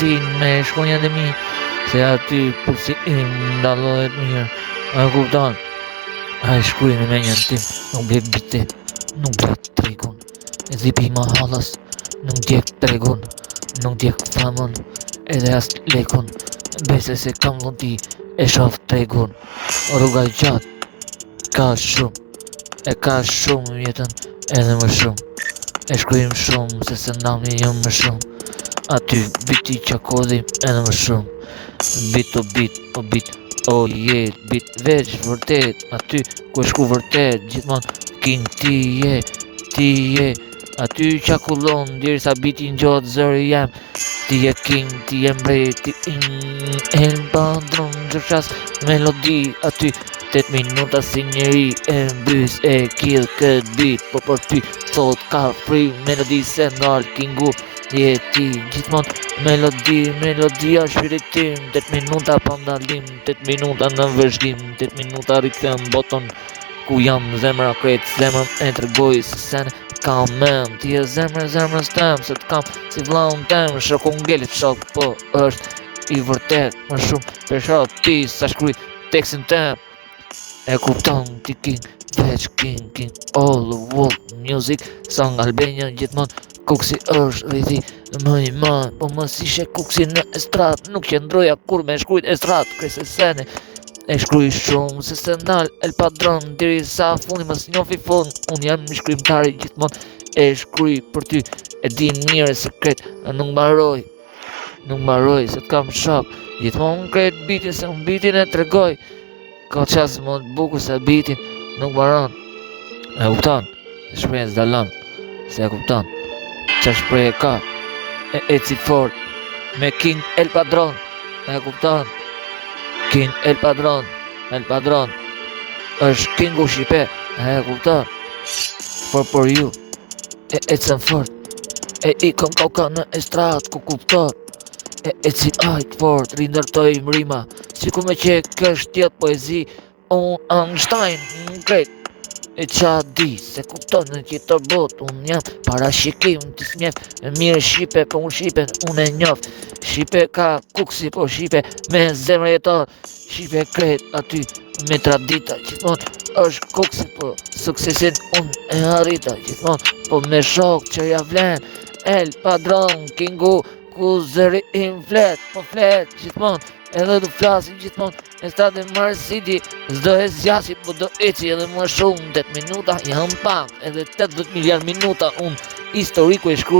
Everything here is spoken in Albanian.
din me shkonjat e mi, se aty përsi im ndallohet mirë, a kupton? A e shkruaj në menjën tim, nuk blek bite, nuk blek tregun, e zipi ma halas, nuk djek tregun, nuk djek famën, edhe as lekun, bese se kam vëndi e shof tregun, rruga i gjatë, ka shumë jetën edhe më shumë, e shkruajm shumë se se ndamni jëm më shumë, aty biti që kodhim edhe më shumë, bit o bit, o jet, bit veç vërtet, aty ku e shku vërtet, gjithmonë king ti je, aty që kullon, diri sa biti në gjotë zëri jem, ti je king, ti je mbreti, e në bandron, gjërshas melodi, aty 8 minuta si njeri e mbys e kill këtë bit, po për ty thot ka free melodi se ndal kingu, je ti gjithmon melodia shpiritim, 8 minuta pa ndalim, 8 minuta në vëzhdim, 8 minuta rritëm boton ku jam zemra kret, zemrën e tërgoj se sen kam mem, ti e zemrës tem, se t'kam si vlaun tem, shoko ngelit shok, po është i vërtet më shumë, për shok ti sa shkruj tekstin tem, e kupton ti king, veç king, all the world music, song Albania gjithmon, kuksi është rriti, më i man, po mos ishe kuksi në estrat, nuk qëndroja kur me shkrujt estrat, krese sene, e shkruj shumë, se se ndal El Padron, diri sa fundi mës njofi fund, unë jam një shkrujtari gjithmon, e shkruj për ty, e din mirë sekret, nuk mbaroj, se t'kam shok, gjithmon kret bitin, se unë bitin e tregoj, ka qasë më të bukur se bitin, nuk mbaron, e kupton, se shprejnë s'dalon, se e kupton, që shprejnë ka, e eci fort, me King El Padron, e kupton, King El Padron, është Kingu Shqipe, e kupton, for you, e ecën fort, e ikëm koka në estrat, ku kupton, e eci ajt fort, rindërtoj mrima, si ku me qek kështë tjetë poezi, unë Einstein, në krejt, e qa di, se kupton në qitër bot, unë jam parashikim të smjef, mirë Shqipe, po unë Shqipe, unë e njof, Shqipe ka kuksi, po Shqipe me zemrë jeton, Shqipe kret aty me tradita, gjithmon është kuksi, po suksesin unë e arrita, gjithmon, po me shok që ja vlen, El Padron, Kingu, ku zëri im flet, po flet, gjithmon, edhe du flasin gjithmon, e stade marë sidi, zdo e zjasi, po do eci edhe më shumë, 8 minuta jam pak, edhe 80 miliard minuta, unë historiku e shkruj.